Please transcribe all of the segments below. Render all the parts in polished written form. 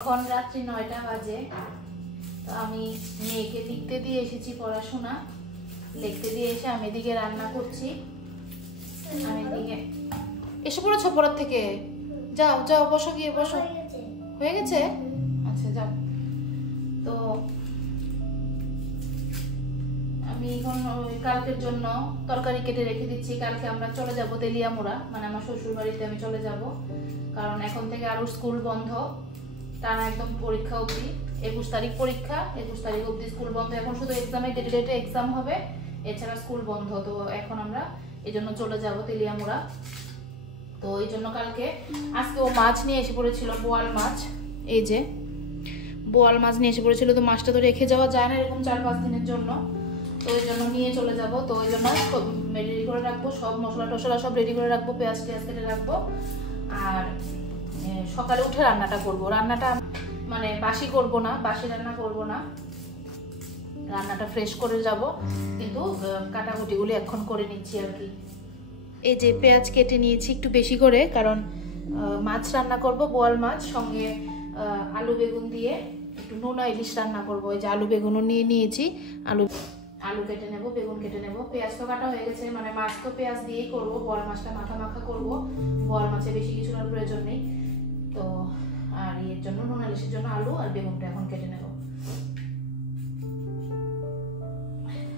এখন রাত্রি 9টা বাজে। তো আমি মেয়েকে লিখতে দিয়ে এসেছি, পড়াশোনা লিখতে দিয়ে এসে আমি এদিকে রান্না করছি। আমি এদিকে এসে পড়েছো পড়ার থেকে? যাও যাও বসো, গিয়ে বসো। হয়ে গেছে? আচ্ছা যাও। তো আমি এখন কালকের জন্য তরকারি কেটে রেখে দিচ্ছি। কালকে আমরা চলে যাব তেলিয়ামুড়া, মানে আমার শ্বশুর বাড়িতে আমি চলে যাব, কারণ এখন থেকে আরো স্কুল বন্ধ, টানা একদম পরীক্ষা অবধি। 21 তারিখ পরীক্ষা, 21 তারিখ অবধি স্কুল বন্ধ। এখন শুধু এক্সামে ডেটে এক্সাম হবে, এছাড়া স্কুল বন্ধ। তো এখন আমরা এই জন্য চলে যাব তেলিয়ামুড়া। তো এই জন্য কালকে আজকে ও মাছ নিয়ে এসে পড়েছিল, বোয়াল মাছ। এই যে বোয়াল মাছ নিয়ে এসে পড়েছিল। তো মাছটা তো রেখে যাওয়া যায় না এরকম 4-5 দিনের জন্য, তো ওই জন্য নিয়ে চলে যাব। তো ওই জন্য রেডি করে রাখবো, সব মশলা টশলা সব রেডি করে রাখবো, পেঁয়াজ টেয়াজ কেটে রাখবো। আর সকালে উঠে রান্নাটা করব। রান্নাটা মানে বাসি করব না, বাসি রান্না করব না, রান্নাটা ফ্রেশ করে যাব, কিন্তু কাটাকুটিগুলি এখন করে নিচ্ছি আর কি। এই যে পেঁয়াজ কেটে নিয়েছি একটু বেশি করে, কারণ মাছ রান্না করব, বোয়াল মাছ, সঙ্গে আলু বেগুন দিয়ে একটু নোনা ইলিশ রান্না করব। এই যে আলু বেগুনও নিয়ে নিয়েছি, আলু কেটে নেব, বেগুন কেটে নেব। পেঁয়াজ তো কাটা হয়ে গেছে, মানে মাছ তো পেঁয়াজ দিয়েই করব, বোয়াল মাছটা মাখা মাখা করব। বোয়াল মাছে বেশি কিছু আর প্রয়োজন নেই। তো আর এর জন্য নোনা ইলিশের জন্য আলু আর বেগুনটা এখন কেটে নেব।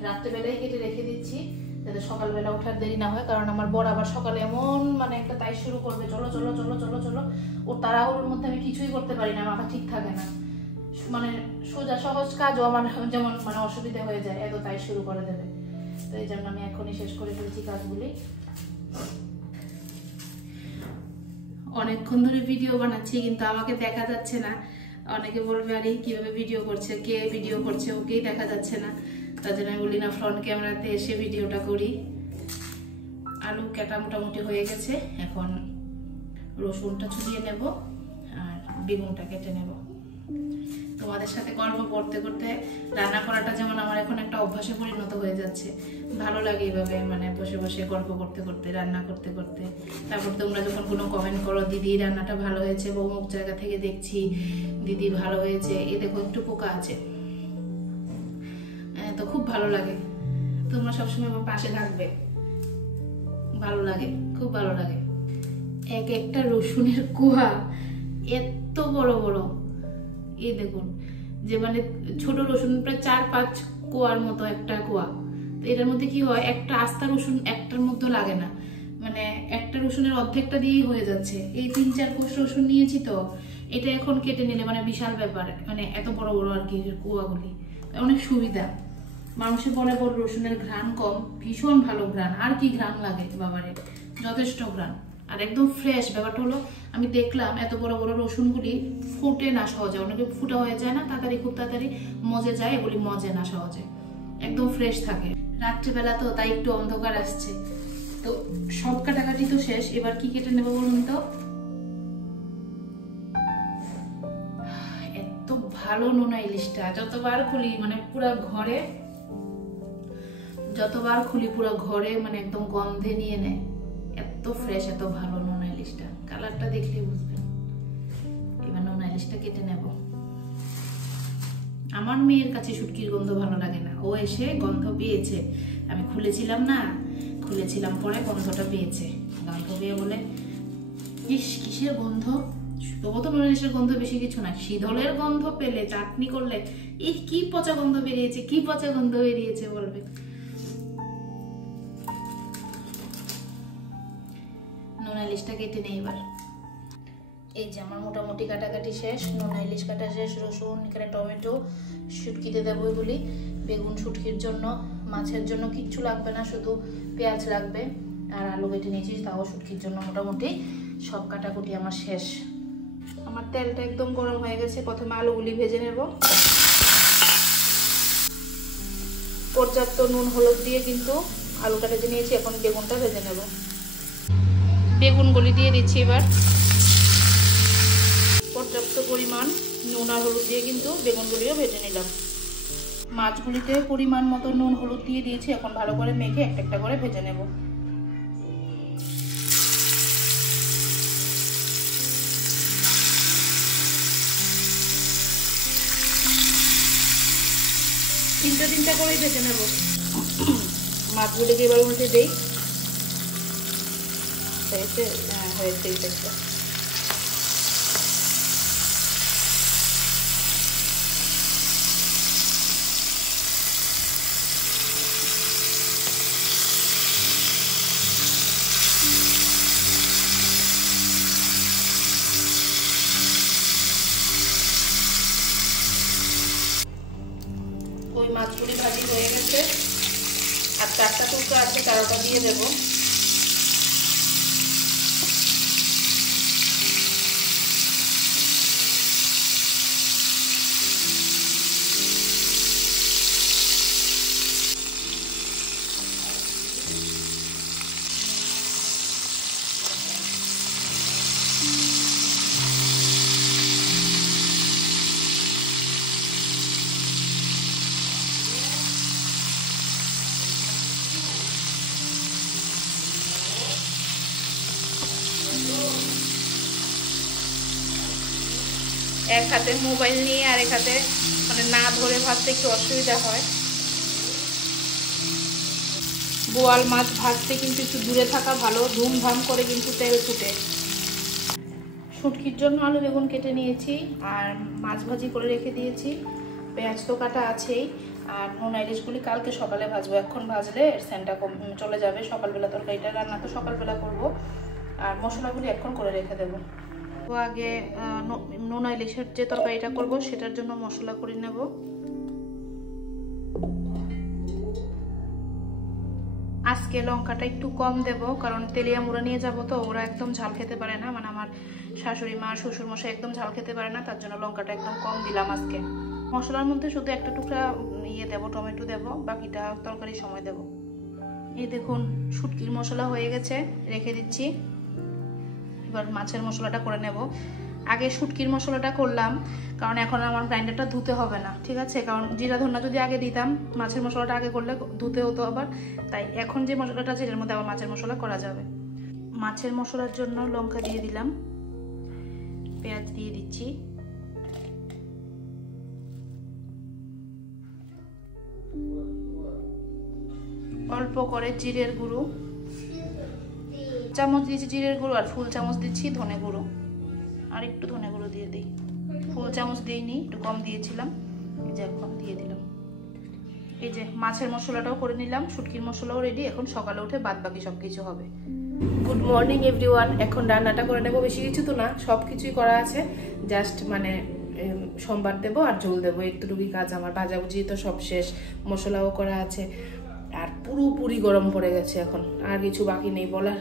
রাত্রেবেলায় কেটে রেখে দিচ্ছি যাতে সকালবেলা ওঠার দেরি না হয়, কারণ আমার বর আবার সকালে এমন মানে একটা তাই শুরু করবে, চলো চলো চলো চলো চলো। ওর তাড়াহুড়োর মধ্যে আমি কিছুই করতে পারি না, মাথা ঠিক থাকে না, মানে সোজা সহজ কাজও আমার যেমন মানে অসুবিধা হয়ে যায়, এত তাই শুরু করে দেবে। তো এই জন্য আমি এখনই শেষ করে ফেলছি কাজগুলি। অনেকক্ষণ ধরে ভিডিও বানাচ্ছি কিন্তু আমাকে দেখা যাচ্ছে না। অনেকে বলবে আরে কিভাবে ভিডিও করছে, কে ভিডিও করছে, ওকেই দেখা যাচ্ছে না। তার জন্য আমি বলি না, ফ্রন্ট ক্যামেরাতে এসে ভিডিওটা করি। আলু কাটা মোটামুটি হয়ে গেছে, এখন রসুনটা ছড়িয়ে নেব আর বেগুনটা কেটে নেব। তোমাদের সাথে গল্প করতে করতে রান্না করাটা যেমন আমার এখন একটা অভ্যাসে পরিণত হয়ে যাচ্ছে। ভালো লাগে এইভাবে, মানে বসে বসে গল্প করতে করতে রান্না করতে করতে। তারপর তোমরা যখন কোনো কমেন্ট করো, দিদি রান্নাটা ভালো হয়েছে, বা অমুক জায়গা থেকে দেখছি দিদি ভালো হয়েছে, এ দেখো একটু পোকা আছে, তো খুব ভালো লাগে। তোমরা সবসময় আমার পাশে থাকবে, ভালো লাগে, খুব ভালো লাগে। এক একটা রসুনের কোয়া এত বড় বড়, এই দেখুন, যে মানে ছোট রসুন প্রায় 4-5 কোয়ার মতো একটা কোয়া। তো এটার মধ্যে কি হয়, একটা আস্তা রসুন একটার মধ্যে লাগে না, মানে একটা রসুনের অর্ধেকটা দিয়েই হয়ে যাচ্ছে। এই 3-4 কোষ রসুন নিয়েছি, তো এটা এখন কেটে নিলে মানে বিশাল ব্যাপার, মানে এত বড় বড় আর কি কোয়াগুলি, অনেক সুবিধা। মানুষে বলে বড় রসুনের ঘ্রাণ কম, ভীষণ ভালো ঘ্রাণ, আর কি ঘ্রাণ লাগে বাবারে, যথেষ্ট ঘ্রাণ, আর একদম ফ্রেশ। ব্যাপারটা হলো আমি দেখলাম এত বড় বড় রসুনগুলি ফুটে না সহজে, অনেকে ফুটা হয়ে যায় না তাড়াতাড়ি, খুব তাড়াতাড়ি মজে যায়, এগুলি মজে না সহজে, একদম ফ্রেশ থাকে। রাত্রিবেলা তো তাই একটু অন্ধকার আসছে, তো সব কাটাকাটি তো শেষ। এবার কি কেটে নেবো বলুন তো? এত ভালো নোনা ইলিশটা, যতবার খুলি মানে পুরা ঘরে, যতবার খুলি পুরো ঘরে মানে একদম গন্ধে নিয়ে নেয়। এত ফ্রেশ, এত ভালো নোনা ইলিশটা, কালারটা দেখলে বুঝবেন। এবার নোনা ইলিশটা কেটে নেব। আমার মেয়ের কাছে শুটকির গন্ধ ভালো লাগে না, ও এসে গন্ধ পেয়েছে, আমি খুলেছিলাম না, খুলেছিলাম পরে গন্ধটা পেয়েছে, গন্ধ পেয়ে বলে ইস কিসের গন্ধ। তবু তো নোনা ইলিশের গন্ধ বেশি কিছু না, শীতলের গন্ধ পেলে চাটনি করলে এই কি পচা গন্ধ বেরিয়েছে, কি পচা গন্ধ বেরিয়েছে বলবে। নোনা ইলিশটা কেটে নেই এবার। এই যে আমার মোটামুটি কাটাকাটি শেষ, নোনা ইলিশ কাটা শেষ, রসুন, এখানে টমেটো, শুটকিতে দেবো এগুলি, বেগুন শুটকির জন্য, মাছের জন্য কিচ্ছু লাগবে না, শুধু পেঁয়াজ লাগবে, আর আলু কেটে নিয়েছি তাও শুটকির জন্য। মোটামুটি সব কাটাকুটি আমার শেষ। আমার তেলটা একদম গরম হয়ে গেছে, প্রথমে আলুগুলি ভেজে নেব। পর্যাপ্ত নুন হলুদ দিয়ে কিন্তু আলুটা ভেজে নিয়েছি, এখন বেগুনটা ভেজে নেব। বেগুনগুলি দিয়ে দিচ্ছি এবার, পর্যাপ্ত পরিমাণ নুন আর হলুদ দিয়ে কিন্তু বেগুনগুলিও ভেজে নিলাম। মাছগুলিতে পরিমাণ মতো নুন হলুদ দিয়ে দিয়েছি, এখন ভালো করে মেখে একটা একটা করে ভেজে নেব। তিনটা করেই ভেজে নেব। মাছগুলিকে এবার উল্টে দেই। হয়েছে এই একটা। ওই মাছগুলি ভাজি হয়ে গেছে, আর 4টা টুকরো আছে, তারটা দিয়ে দেব। এক হাতে মোবাইল নিয়ে আর এক হাতে মানে না ধরে ভাজতে একটু অসুবিধা হয়। বোয়াল মাছ ভাজতে কিন্তু একটু দূরে থাকা ভালো, ধুমধাম করে কিন্তু তেল ফুটে। শুটকির জন্য আলু বেগুন কেটে নিয়েছি আর মাছ ভাজি করে রেখে দিয়েছি। পেঁয়াজ তো কাটা আছেই। আর নোনা ইলিশগুলি কালকে সকালে ভাজবো, এখন ভাজলে সেন্টটা চলে যাবে। সকালবেলা তরকারিটা রান্না তো সকালবেলা করব, আর মশলাগুলি এখন করে রেখে দেবো। তো আগে নোনা ইলিশের যে তরকারিটা করব সেটার জন্য মশলা করে নেব। আজকে লঙ্কাটা একটু কম দেব, কারণ তেলিয়া মুড়া নিয়ে যাব তো ওরা একদম ঝাল খেতে পারে না, মানে আমার শাশুড়ি মা শ্বশুর মশাই একদম ঝাল খেতে পারে না, তার জন্য লঙ্কাটা একদম কম দিলাম আজকে। মশলার মধ্যে শুধু একটা টুকরা দেব, টমেটো দেব, বাকিটা তরকারির সময় দেব। এই দেখুন শুটকির মশলা হয়ে গেছে, রেখে দিচ্ছি। এবার মাছের মশলাটা করে নেব। আগে শুটকির মশলাটা করলাম, কারণ এখন আমার গ্রাইন্ডারটা ধুতে হবে না, ঠিক আছে? কারণ জিরা ধনিয়া যদি আগে দিতাম, মাছের মশলাটা আগে করলে ধুতে হতো আবার, তাই এখন যে মশলাটা আছে এর মধ্যে আবার মাছের মশলা করা যাবে। মাছের মশলার জন্য লঙ্কা দিয়ে দিলাম, পেঁয়াজ দিয়ে দিচ্ছি, অল্প করে জিরের গুঁড়ো, চামচ দিয়েছি জিরের গুঁড়ো, আর ফুল চামচ দিচ্ছি ধনে গুঁড়ো। আর একটু ধনে গুঁড়ো দিয়ে দিই, ফুল চামচ দিইনি, একটু কম দিয়েছিলাম, এই যে এখন দিয়ে দিলাম। এই যে মাছের মশলাটাও করে নিলাম, শুটকির মশলাও রেডি। এখন সকালে উঠে বাদ বাকি সব কিছু হবে। Good morning everyone. এখন রান্নাটা করে নেব, বেশি কিছু তো না, সব কিছুই করা আছে, জাস্ট মানে সোমবার দেবো আর ঝোল দেবো, একটুটুকুই কাজ আমার। ভাজাভুজি তো সব শেষ, মশলাও করা আছে, আর পুরোপুরি গরম পড়ে গেছে। এখন আর কিছু বাকি নেই বলার,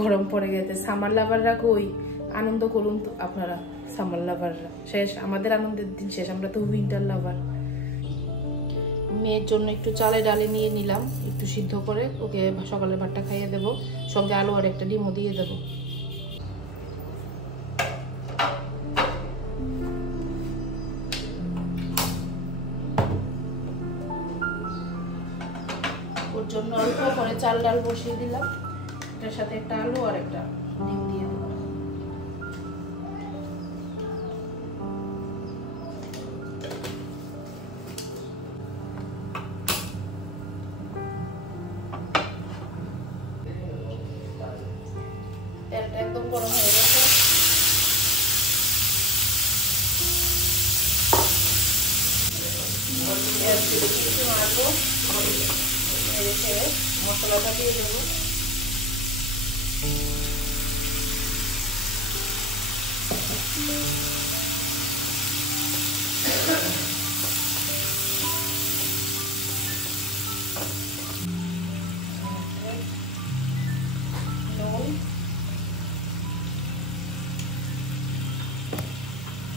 গরম পড়ে গেছে। সামার লাভাররা কই, আনন্দ করুন তো আপনারা। সামার লাভাররা শেষ, আমাদের আনন্দের দিন শেষ, আমরা তো উইন্টার লাভার। মেয়ের জন্য একটু চালে ডালে নিয়ে নিলাম, একটু সিদ্ধ করে ওকে সকালে ভাতটা খাইয়ে দেবো, সঙ্গে আলু আর একটা ডিমও দিয়ে দেবো। ওর জন্য অল্প করে চাল ডাল বসিয়ে দিলাম, এটার সাথে একটা আলু আর একটা ডিম দিয়ে দেবো। তেলটা একদম গরম হয়ে গেছে, কিছু মারবো, রেখে মশলাটা দিয়ে দেবো।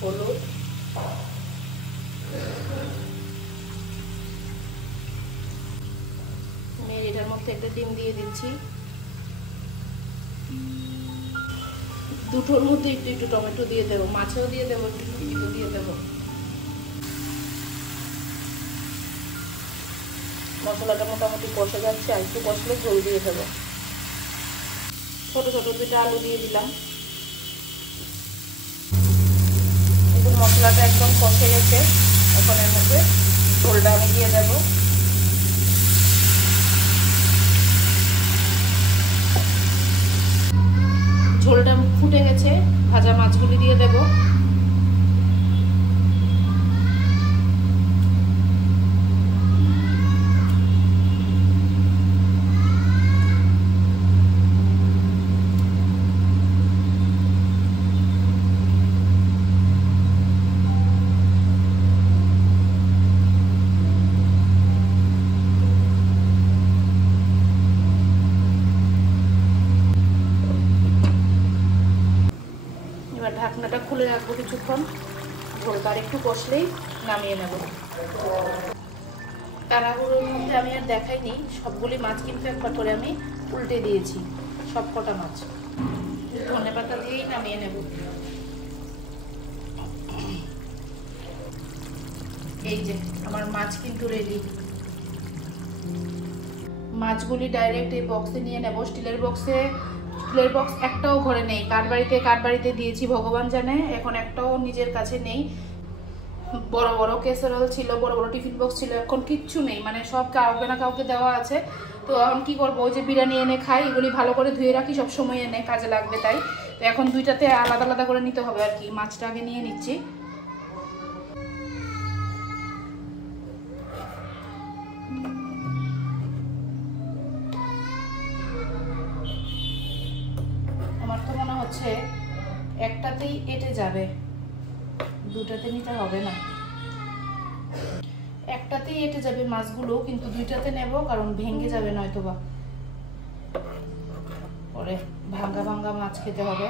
হলুদ, এটার মধ্যে একটা ডিম দিয়ে দিচ্ছি, দুটোর মধ্যে একটু একটু টমেটো দিয়ে দেবো, মাছেও দিয়ে দেবো, একটু দিয়ে দেবো। মশলাটা মোটামুটি কষে যাচ্ছে, আর একটু কষলে ঝোল দিয়ে দেবো। ছোট ছোট দুটো আলু দিয়ে দিলাম। এখন মশলাটা একদম কষে গেছে, এখন এর মধ্যে ঝোলটা আমি দিয়ে দেব। ঝোলটা ফুটে গেছে, ভাজা মাছগুলি দিয়ে দেব। এবার ঢাকনাটা খুলে রাখবো কিছুক্ষণ, ঝোলটা একটু কষলেই নামিয়ে নেব। তাড়াহুড়োর মধ্যে আমি আর দেখাইনি, সবগুলি মাছ কিন্তু একবার করে আমি উল্টে দিয়েছি, সব কটা মাছ। ধনেপাতা দিয়েই নামিয়ে নেব। এই যে আমার মাছ কিন্তু রেডি। মাছগুলি ডাইরেক্ট এই বক্সে নিয়ে নেব। স্টিলের বক্স একটাও ঘরে নেই, কার বাড়িতে দিয়েছি ভগবান জানে। এখন একটাও নিজের কাছে নেই। বড় বড় ক্যাসারোল ছিল, বড় বড় টিফিন বক্স ছিল, এখন কিচ্ছু নেই, মানে সব কাউকে না কাউকে দেওয়া আছে। তো এখন কি করবো, ওই যে বিরিয়ানি এনে খাই, এগুলি ভালো করে ধুয়ে রাখি, সব সময় এনে কাজে লাগবে। তাই তো এখন দুইটাতে আলাদা আলাদা করে নিতে হবে আর কি। মাছটা আগে নিয়ে নিচ্ছি। আমার তো মনে হচ্ছে একটাতেই এঁটে যাবে, দুটাতে নিতে হবে না। একটাতেই এঁটে যাবে মাছগুলো, কিন্তু দুইটাতে নেব, কারণ ভেঙে যাবে নয়তোবা পরে ভাঙ্গা ভাঙ্গা মাছ খেতে হবে।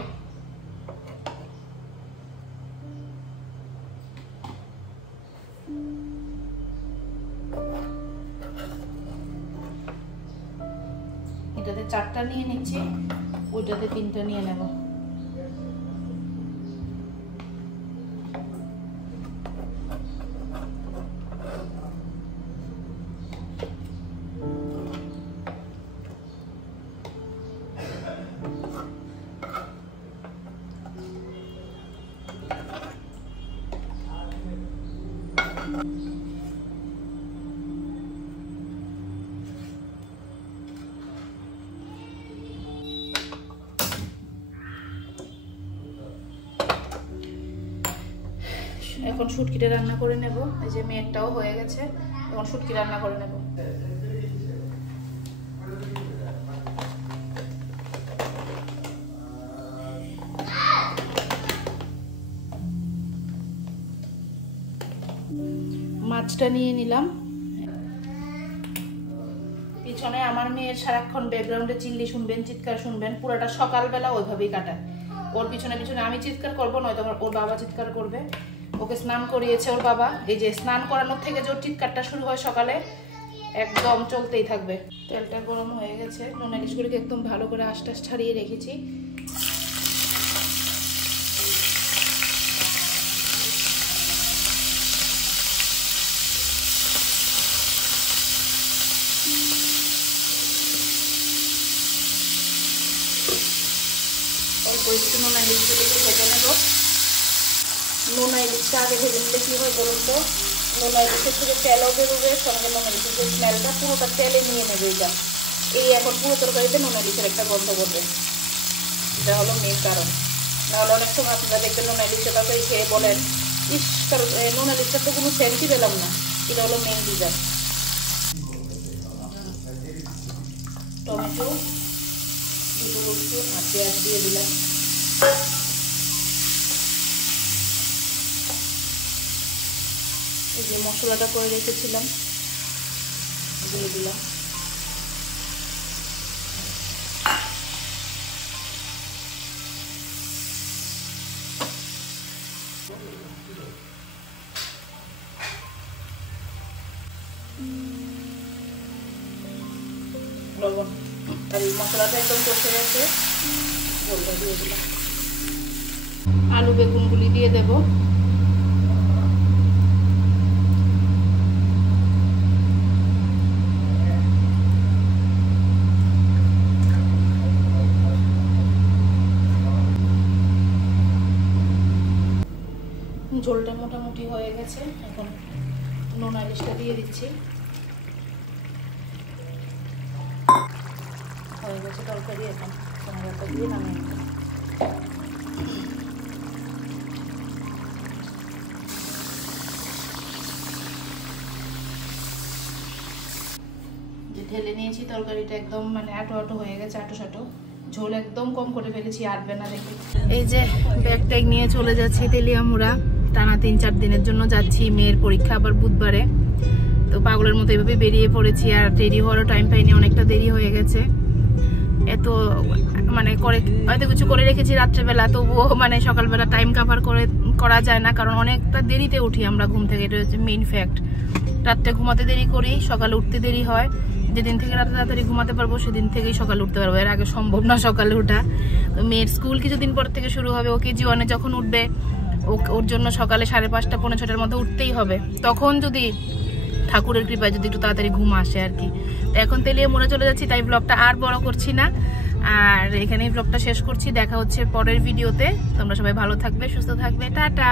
এটাতে 4টা নিয়ে নিচ্ছি, ওইটাতে 3টা নিয়ে নেব। এখন শুটকিটা রান্না করে নেব। এই যে মেয়েরটাও হয়ে গেছে, এখন শুটকি রান্না করে নেব। মাছটা নিয়ে নিলাম। পিছনে আমার মেয়ের সারাক্ষণ ব্যাকগ্রাউন্ডে চিল্লি শুনবেন, চিৎকার শুনবেন, পুরোটা সকালবেলা ওইভাবেই কাটায়। ওর পিছনে পিছনে আমি চিৎকার করবো, নয়তো ওর বাবা চিৎকার করবে। ওকে স্নান করিয়েছে ওর বাবা, এই যে স্নান করানোর থেকে যে ওর চিৎকারটা শুরু হয় সকালে, একদম চলতেই থাকবে। তেলটা গরম হয়ে গেছে, নুন ইলিশগুলিকে একদম ভালো করে আঁশ ছাড়িয়ে রেখেছি। অল্প একটু নুন ইলিশগুলিকে ভেজে নেব। নুন ইলিশটা আগে ভেজে নিলে কী হয় বলুন তো, নুন ইলিশের থেকে তেলও বেরোবে, সঙ্গে নুন ইলিশের যে স্মেলটা পুরোটা তেলে নিয়ে নেবে। এটা এই এখন পুরো তরকারিতে নুন ইলিশের একটা গন্ধ করবে, এটা হলো মেন কারণ। নাহলে অনেক সময় আপনারা দেখবেন নুন ইলিশের তরকারি খেয়ে বলেন, ইস নুন ইলিশটার তো কোনো সেন্টই পেলাম না। এটা হলো মেন রিজন। টমেটো, 2টো রসুন আর পেঁয়াজ দিয়ে দিলাম। এই যে মশলাটা করে রেখেছিলাম দিয়ে দিলাম। লবণ আর এই মশলাটা একদম কষে গেছে, ঝোলটা দিয়ে দিলাম। আলু বেগুনগুলি দিয়ে দেব। ঝোলটা মোটামুটি হয়ে গেছে, এখন নোনা ইলিশটা দিয়ে দিচ্ছি। হয়ে গেছে তরকারি, এখন টমেটোটা দিয়ে নামিয়ে নেব। ঢেলে নিয়েছি তরকারিটা, একদম মানে আটো আটো হয়ে গেছে, আটো সাটো, ঝোল একদম কম করে ফেলেছি, আটবে না দেখে। এই যে ব্যাগ ট্যাগ নিয়ে চলে যাচ্ছি তেলিয়ামুড়া, টানা 3-4 দিনের জন্য যাচ্ছি। মেয়ের পরীক্ষা আবার বুধবারে, তো পাগলের মতো এভাবে বেরিয়ে পড়েছি। আর দেরি হওয়ারও টাইম পাইনি, অনেকটা দেরি হয়ে গেছে। এত মানে করে হয়তো কিছু করে রেখেছি রাত্রেবেলা, তবুও মানে সকালবেলা টাইম কাভার করা যায় না, কারণ অনেকটা দেরিতে উঠি আমরা ঘুম থেকে। এটা হচ্ছে মেইন ফ্যাক্ট। রাত্রে ঘুমাতে দেরি করি, সকালে উঠতে দেরি হয়। যেদিন থেকে রাতে তাড়াতাড়ি ঘুমাতে পারবো সেদিন থেকেই সকালে উঠতে পারবো, এর আগে সম্ভব না সকালে ওঠা। তো মেয়ের স্কুল কিছুদিন পর থেকে শুরু হবে, ও কেজি 1-এ যখন উঠবে, ওর জন্য সকালে 5:30 পৌনে 6টার মধ্যে উঠতেই হবে। তখন যদি ঠাকুরের কৃপায় যদি একটু তাড়াতাড়ি ঘুম আসে আর কি। তো এখন তেলিয়ামুড়া চলে যাচ্ছি, তাই ব্লগটা আর বড় করছি না, আর এখানেই ব্লগটা শেষ করছি। দেখা হচ্ছে পরের ভিডিওতে। তোমরা সবাই ভালো থাকবে, সুস্থ থাকবে, টাটা।